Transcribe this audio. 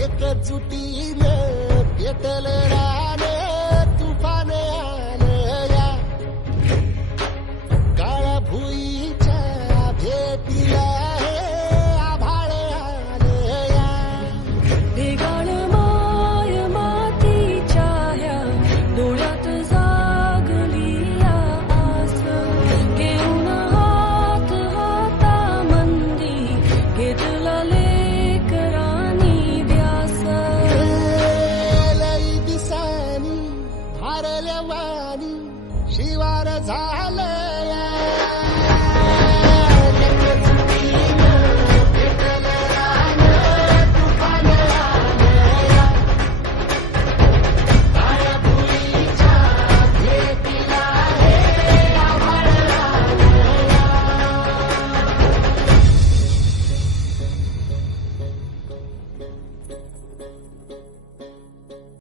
एकजुटीने पेटल राने तुफान आलं या काळ्या भुईच्या भेटीला हे आभाळ आलं या ढेगाळ माय मातीच्या ह्या डोळ्यात जागली या आस घेऊन हात हातामंदी घेतला लेकरांनी ध्यास लई दिसानी भारल्या वाणी शिवार झालं